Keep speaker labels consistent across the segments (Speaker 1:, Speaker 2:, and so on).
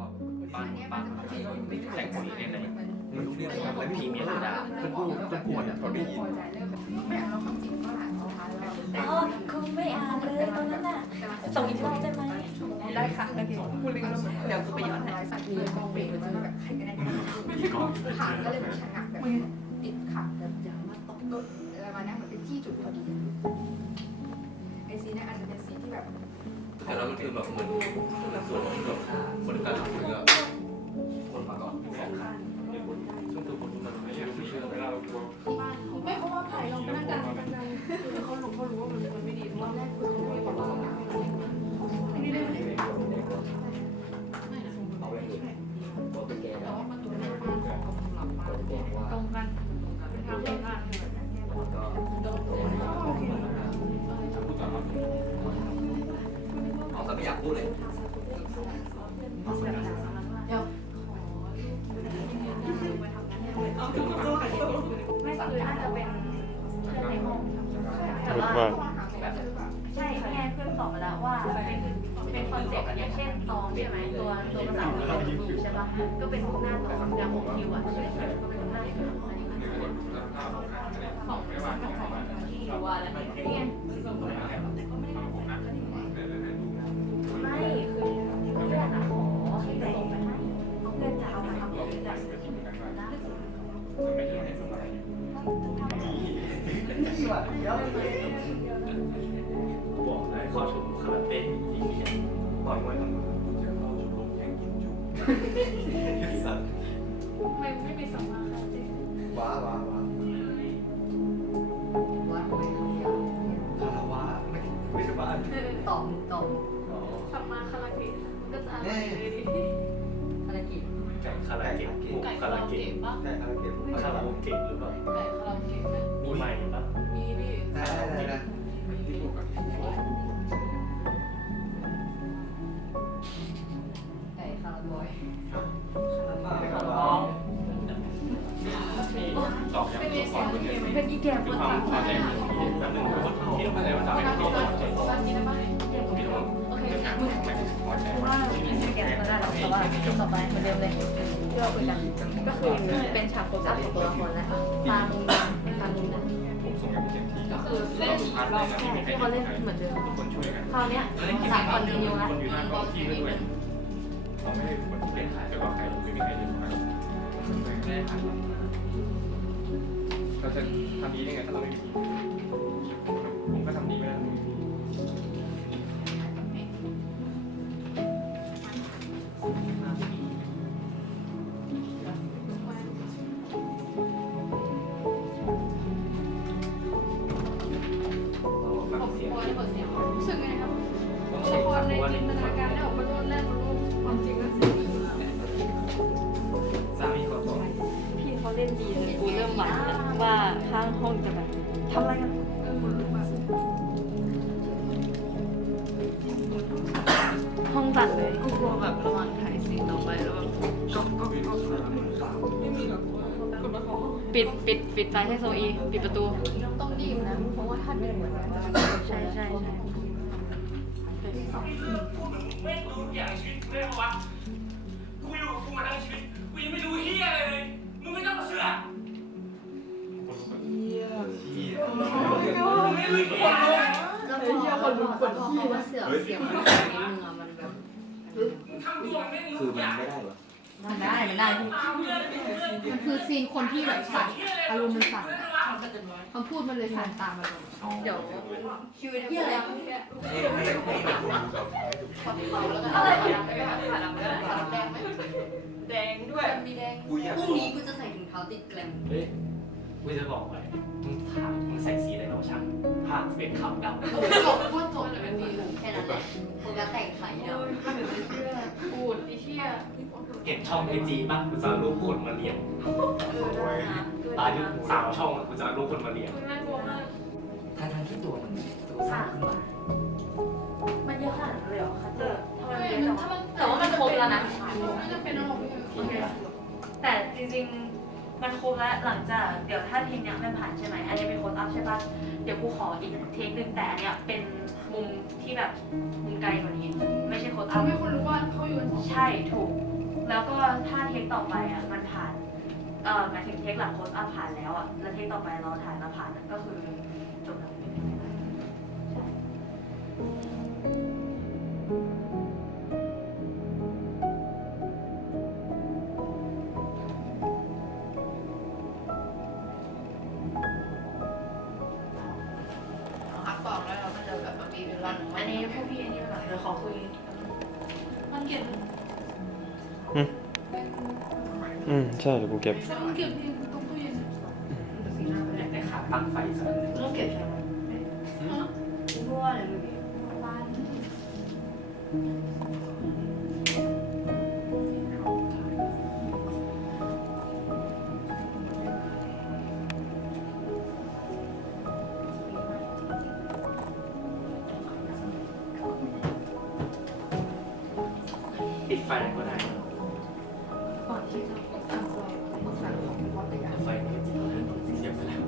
Speaker 1: ว่าบ้านบ้านแต่งสีให้ใน
Speaker 2: มันรู้เรื่อง
Speaker 1: แบบพรีเมียร์ดา
Speaker 2: มันกูมันกวนอะตอนได้ยิน
Speaker 3: อ๋อคุณไม่อ่านเลยตอนนั้นน่ะส่งอีกรอบได้ไหม
Speaker 4: ได้ค่ะโอเคพูดเลยก็เดี๋ยวกูไปย้อนให้
Speaker 5: มีกองเบรกมันแบบใครก็ได้
Speaker 1: มีกล้อง
Speaker 5: ขาก็เลยแบบชะงักแบบติดขัดแบบอย่ามาตกรถอะไรมาเนี่ยเหมือนเป็นที่จุดพอดี
Speaker 1: คือแบบเหมือนส่วนที่แบบบริการเรือคนมาก่อนสองคันซึ่งตัวคนมันไม่รู้เชื่อเวลาเรากลัว
Speaker 6: ไม่เพราะว่าไผ่เราพนักงานประจำคือเขารู้เขารู้ว่ามันมันไม่ดีเพราะว่าแรกคือเขาไม่บอกว่าอันนี้ได้ไหมไม่นะ
Speaker 2: เอาไว้เลยโปรตุเกส
Speaker 6: แต่ว่าประตูหน้าบ้านของกำลังบ้านตรงกันเป็นทางเป็นทางเลย
Speaker 2: ก็
Speaker 1: เอาแต่ไม่ พูดเลย
Speaker 3: ไม่คือน่าจะเป็นเพื่อนในห้องแต่ว่าใช่แค่เพื่อนบอกมาแล้วว่าเป็นเป็นคอนเซ็ปต์อย่างเช่นตองใช่ไหมตัวตัวภาษาอังกฤษใช่ปะก็เป็นพวกหน้าตองอย่างของคิวอะชื่อก็เป็นหน้าคิวอะไรอย่างเงี้ยของคิวอะไรเนี่ยไม่
Speaker 1: ต่อยมวยทั้งหมดสัตว์
Speaker 6: ไม่ไม่มีสัมมาคารติ
Speaker 2: ว้าว้าว้า
Speaker 5: วัดไป
Speaker 1: คาราวะไม่ไม่ใช่บ้าน
Speaker 5: ต่อมต่อม
Speaker 6: สัมมาคารติก็จะอะไรดี
Speaker 5: ภารกิจ
Speaker 1: ไก่คาราเกะ
Speaker 6: ไก่
Speaker 1: คา
Speaker 6: คา
Speaker 1: รา
Speaker 6: รา
Speaker 1: เกะ
Speaker 6: เกะปะ
Speaker 2: ได้อะไรเก็บ
Speaker 1: คาราโอเกะหรือเปล่า
Speaker 6: ไก่คาราเกะไหม
Speaker 1: มีใหม่ปะ
Speaker 6: มี มเป็
Speaker 3: นอีแก่ป
Speaker 1: มี
Speaker 3: วด
Speaker 1: ความพอใจแบบนึงที่ต้องเข้าใจว่าจะไม่เข้าใจ
Speaker 6: วันนี้ได้ไหม
Speaker 1: ที่ต้อง
Speaker 6: โอเค
Speaker 1: พอใจ
Speaker 3: เพราะว่าไม่แก่ก็ได้หรอกแต่ว่าต่อไปเหมือนเดิมเลยที่เราคุยกันก็คือเป็นฉากโฟกัสของตัวละครแล้วตามุมตามุมนั้น
Speaker 1: ผมส่งอย่างเต็มที่
Speaker 6: ก็คือเล่นอีกรอบ
Speaker 3: ใช่ที่เขาเล่นเหมือนเดิม
Speaker 1: ทุกคนช่วยกัน
Speaker 3: คราวเนี้ยฉากคอนติเนียละ
Speaker 1: คนอยู่หน้ากล้องที่ด้วยเขาไม่ได้คนที่เป็นถ่ายแต่ว่าใครไม่มีใครอยู่ไม่ได้ถ่ายเร จะทำนี้ได้ไงถ้าเราไม่มีทีม ตั
Speaker 6: ด
Speaker 1: เล
Speaker 3: ยกูก
Speaker 6: ลั
Speaker 4: วแบบระหว่างถ่ายซีนต่อไปแล้วแบบ
Speaker 2: ก็ก็ก็
Speaker 6: ไม่มีหรอกกดมาเขา
Speaker 3: ปิดปิดปิดไฟให้โซอีปิดประตู
Speaker 5: ต้องรีบนะ เพราะว่าถ้าดึงเหมือนกัน
Speaker 3: ใช่ใช่ใช่
Speaker 7: แม่งรู้ทุกอย่างในชีวิตกูได้ปะวะกูอยู่กับกูมาทั้งชีวิต กูยังไม่รู้เฮียอะไรเลย มึงไม่ต้องมาเสือก
Speaker 1: เฮีย
Speaker 7: มึงไม่รู้เฮียอะไรเลย
Speaker 5: แล้วพอคนรู้คนที่ว่าเสือเสียงมันแบบนี้มึงอะมันแบบ
Speaker 7: มึง ทำตัวไม่รู้
Speaker 2: คือ
Speaker 7: ทุก
Speaker 2: มั
Speaker 7: อนย่าง
Speaker 2: ไม่ได้หรอ
Speaker 5: มันได้มันได้พี่
Speaker 7: ตามเพื่อนเพื่อน
Speaker 5: มันคือซีนคนที่แบบสั่น
Speaker 7: เฮียอะไร
Speaker 5: อารมณ์มันสั่น
Speaker 7: ไม่รู้วะ
Speaker 5: คำพูดมันเลยสั่นตามมาเลย
Speaker 3: เดี๋ยว
Speaker 5: คิวที่อะไร
Speaker 2: นี่ไม่ได้ไม่ได้คุณกับ
Speaker 6: อะไรอย่างเงี้ยขาดำแดงขาดำแดงไหมแดงด้วย
Speaker 5: มีแดง
Speaker 2: กูอยาก
Speaker 5: พรุ่งนี้กูจะใส่ถุงเท้าติดแกลม
Speaker 1: เฮ้ย กูจะบอกไว้มึงถามมึงใส่สีอะไรเราช่างผ้าเป็นขาวดำ
Speaker 6: จบโคตรจบเลยมันดีเลย
Speaker 5: แค่นั้นแหละโฟกัสแต่งไข่เนาะ
Speaker 6: ปูดอีเชี่ย
Speaker 1: เห็นช่องไอจีป่ะกูจะเอารูปคนมาเลี้ยง
Speaker 6: เออได้นะ
Speaker 1: ตายอยู่สามช่องอะกูจะเอารูปคนมาเลี้ยง
Speaker 6: น่ากลัวมาก
Speaker 2: ทางทางที่ตัวมันตัวสร้างขึ้นมา
Speaker 3: มันเยอะขนาดนั้นเลยเหรอคัตเตอร์ทำไม
Speaker 6: ไม่
Speaker 3: มันเยอะจัง
Speaker 6: ถ้าวะมัน
Speaker 3: แต่ว่ามันครบแล้วนะ
Speaker 6: ไม่จำเป็นต้องลงไป
Speaker 3: โอเคแต่จริงๆ มันครบแล้วหลังจากเดี๋ยวถ้าเทคเนี้ยไม่ผ่านใช่ไหมอันนี้เป็นโค้ดอัพใช่ปะเดี๋ยวกูขออีกเทคหนึ่งแต่อันเนี้ยเป็นมุมที่แบบมุมไกลกว่านี้ ไม่ใช่โค้ดอัพ
Speaker 6: ทำให้คนรู้ว่าเขาอยู่กันสอง
Speaker 3: ใช่ถูก แล้วก็ถ้าเทคต่อไปอะมันผ่านเอ่อหมายถึงเทคหลังโคสอัพผ่านแล้วอะแล้วเทคต่อไปเราถ่ายมาผ่านอะก็คือจบแล้ว
Speaker 4: พัก อืม
Speaker 8: ใช่เดี๋ยวกูเก็บ
Speaker 6: มันเก็บที่ตรงตู้เย็น
Speaker 1: อยากได้ขาตั้งไฟสักอันหนึ่ง
Speaker 3: ต้องเก็บใช่ไหม
Speaker 6: ฮะ
Speaker 3: รั่วเก
Speaker 6: ร้าน
Speaker 1: ปิดไฟก็ได้
Speaker 5: ปรึกษาของคุณพ่อตัวอย่าง
Speaker 1: ไฟนี้เสียบไปแล้ว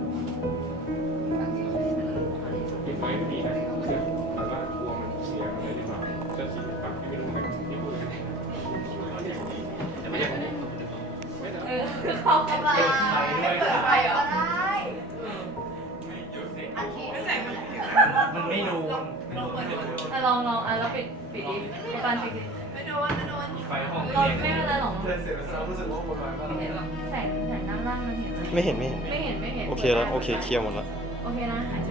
Speaker 9: ปิดไว้ไม่ดีนะเสียงแต่ว่ากลัวมันเสียมันเลยดีกว่าจะสีปากพี่ไม่รู้เหมือนกันที่พูดกัน
Speaker 1: แต่ไม่อยากให้
Speaker 9: ไม่ได้
Speaker 3: เออขอบคุณ
Speaker 1: เปิดไฟด้วยค่ะ
Speaker 4: ไฟเหรอ
Speaker 3: อาทิตย์
Speaker 4: ไม่ใส่มัน
Speaker 1: มันไม่นูน
Speaker 3: อะลองลองอะแล้วปิดปิดดิประกันปิดดิ
Speaker 4: ไม่โดนไม่โดน
Speaker 1: ไฟห้อง
Speaker 3: เราไม่เป็นไรหรอก
Speaker 2: เพื่อนเสร็จแล้วรู้สึกว่าคนมาก็
Speaker 3: ไม่เห็นหรอกแสงแสงด้านล่างมันเห็นไหม
Speaker 8: ไม่เห็นไม่เห็น
Speaker 3: ไม่เห็นไม่เห็น
Speaker 8: โอเคแล้วโอเคเคลียร์หมดแล้ว
Speaker 3: โอเคนะหายใจ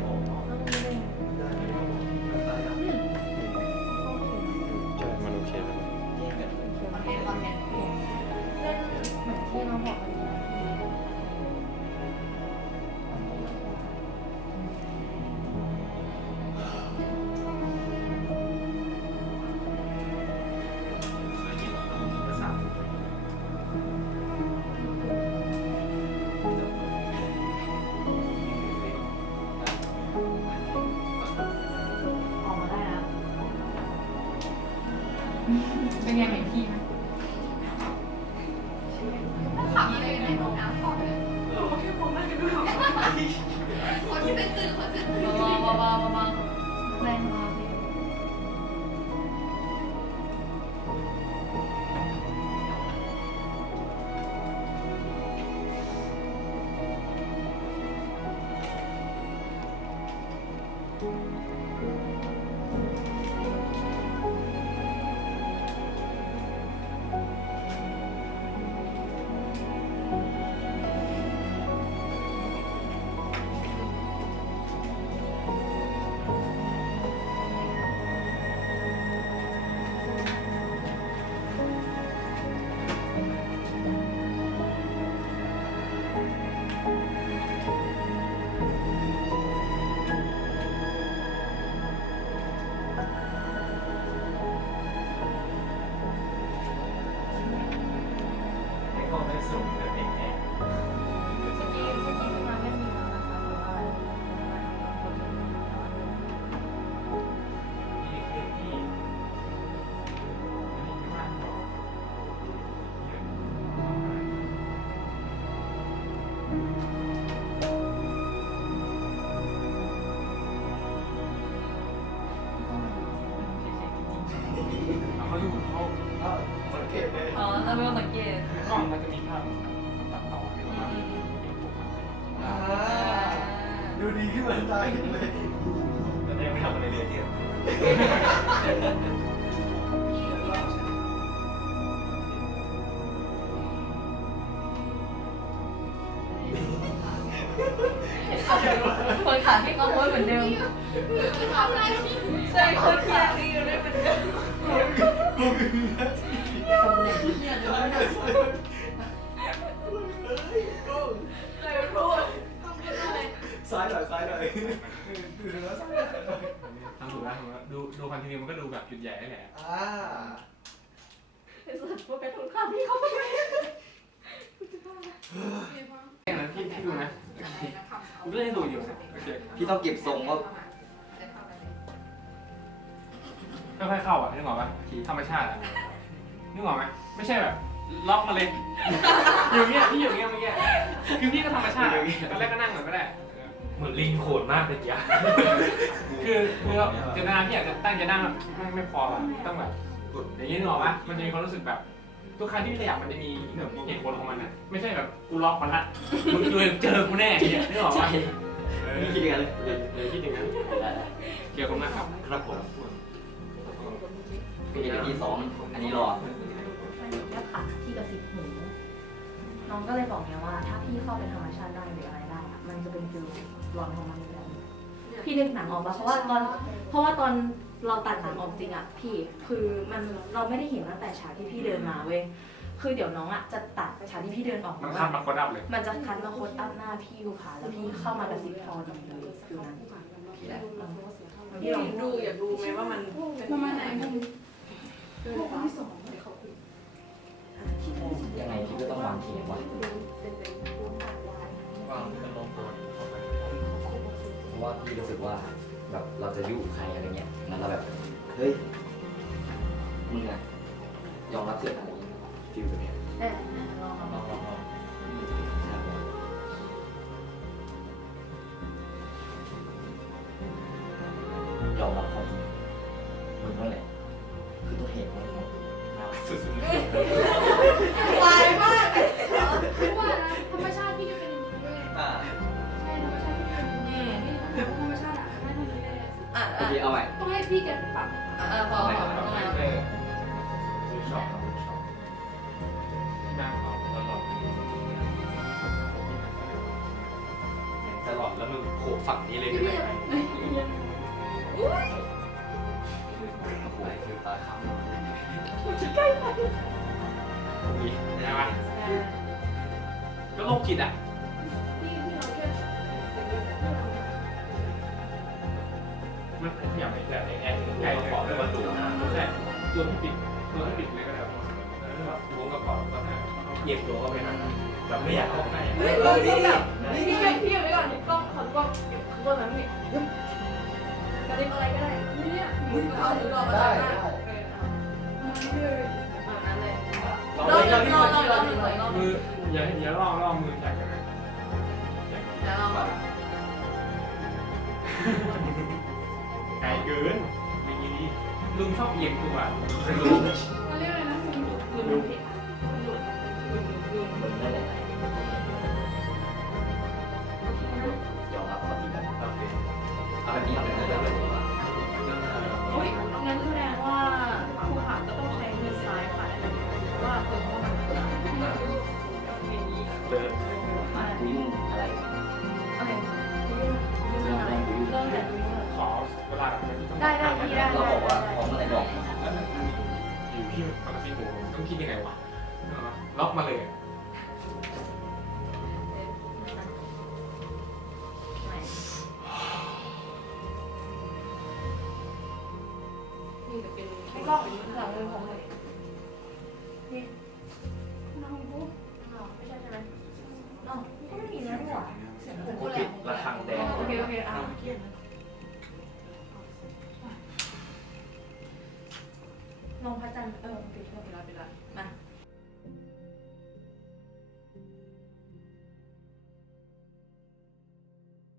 Speaker 8: เป็
Speaker 3: นไงเห็นพี่ไหม
Speaker 5: ขับอะไรในห้องน้ำก่อนเลย
Speaker 6: เราแค่มองหน้ากันก็ทำ
Speaker 5: คนที่เป็นสื่อคนเป็น
Speaker 3: เบาๆเบาเบาแรงมาก
Speaker 1: ตา
Speaker 3: เห็
Speaker 9: น
Speaker 2: เลย
Speaker 1: แต่ยังไม่ทำอะไรเลยเกี่ยว
Speaker 3: คนขาที่เขาโพสเหมือนเดิม
Speaker 5: ทำอะไรที่
Speaker 3: ใช่คนขาที่อยู่ได้เหมือนเดิม
Speaker 2: ซ้ายหน่อยซ้ายหน่อยดูดูแล้วซ้ายหน่อย
Speaker 9: ทำถูกแล้วทำถูกแล้วดูดูคอนทีนิวมันก็ดูแบบจุดใหญ่นั่นแหละ
Speaker 2: อ่า
Speaker 3: ไอ้สุดพวกกระทุนขาที่เขาไม่ได้
Speaker 9: แค่นั้นที่ที่ดูนะกูก็ยังดูอยู่นะโอเค
Speaker 2: พี่ต้องเก็บทรงว่า
Speaker 9: ค่อยๆเข้าอะนึกออกปะธรรมชาติอะนึกออกไหมไม่ใช่แบบล็อกมาเลยอยู่เงี้ยพี่อยู่เงี้ยเมื่อกี้คือพี่ก็ธรรมชาติอะตอนแรกก็นั่งก่อนก็ได้
Speaker 1: เหมือนลิงโขนมากเลยจ้ะ
Speaker 9: คือคือเจตนาพี่อยากจะตั้งใจนั่งแบบไม่ไม่พออะต้องแบบอย่างนี้นึกออกปะมันจะมีความรู้สึกแบบทุกครั้งที่ขยับมันจะมีเหตุผลของมันอะไม่ใช่แบบกูล็อกมันละมึงเลยเจอกูแน่เนี่ยนึกออกปะเออ
Speaker 2: นี่คิดยังไงเลย
Speaker 9: เดี๋ยวเดี๋ยวคิดอย่างนั้นเกี่ยวกับมากครับ
Speaker 2: ครับผมพี่เป็นที่สองอันนี้รอ
Speaker 3: มันอยู่แค่ขาที่กระสิบหูน้องก็เลยบอกไงว่า ถ้าพี่เข้าเป็นธรรมชาติได้หรืออะไรได้อะมันจะเป็นฟิล หลอนของมันอยู่แล้วพี่นึกหนังออกปะเพราะว่าตอน เพราะว่าตอนเราตัดหนังออกจริงอะพี่ คือมันเราไม่ได้เห็นตั้งแต่ฉากที่พี่เดินมาเว้ยคือเดี๋ยวน้องอะจะตัดฉากที่พี่เดินออก
Speaker 9: มัน
Speaker 3: มา
Speaker 9: คัดมาโคตรดับเลย
Speaker 3: มันจะคัดมาโคตรอัพหน้าพี่ดูค่ะ แล้วพี่เข้ามากระซิบพอดีเลยคือนั้น
Speaker 6: พี่ลองดูอยากดูไหมว่ามันประมาณไหนมึงพวกที่สอง
Speaker 2: ยังไงพี่ก็ต้องวางเทียมวะ
Speaker 1: เรา
Speaker 2: ที่รู้สึกว่าแบบเราจะยุ่ใครอะไรเงี้ยงั้นเราแบบเฮ้ยมึงอะ มึงโข
Speaker 1: กฝั่งนี้เลย
Speaker 6: พี่
Speaker 1: ใช่ไหม
Speaker 6: พี่จะ
Speaker 2: โอ้โหคือตาขาว
Speaker 9: ใช่ปะก็โรคจิตอะ
Speaker 6: พี่พี่เราแค่
Speaker 9: มันขยับไปแบบในแอดใกล้ขอเลยว่าตัวใช่ตัวที่ปิดตัวที่ปิดเลยก็ได้แล้ววงกระเป๋าก็ได้
Speaker 1: เหยียบตัวก็ไม่หันแบบไม่อยากเข้าใกล้
Speaker 6: เฮ้ยเออพี่แบบพี่แบบพี่แบบไว้ก่อนกล้อง ขอกล้องเก็บข้างบนนั้นนี่กระดิ่งอะไรก็ได้เนี่ยมึงเอาหรือรอมาได้เออเอานั้นเลย
Speaker 1: ลอง
Speaker 6: รอ
Speaker 1: เลย
Speaker 6: รอรอรอหนึ่งรอรอ
Speaker 9: มืออย่าอย่าล่อล่อมือแข็งกันนะ
Speaker 6: แล้วเราแบบ
Speaker 9: ไกลเกินอย่างนี้ลุงชอบเอียงตัว
Speaker 6: เข เดิ
Speaker 2: นมา
Speaker 3: กูยุ่
Speaker 2: งอะไร
Speaker 3: โอเคเรื่องอะไรเรื่องแต่ดูเรื่อง
Speaker 9: ขอเวลาแบบนี้ต้อง
Speaker 3: ได้ได้พี่ได้
Speaker 2: เราบอกว่าพร้อมอะไรบอก
Speaker 9: อยู่ที่ปกติผมต้องคิดยังไงวะล็อกมาเลย
Speaker 6: นี่จะเป็น
Speaker 3: ไอ้กล้องหลังมือผมเลย
Speaker 6: น้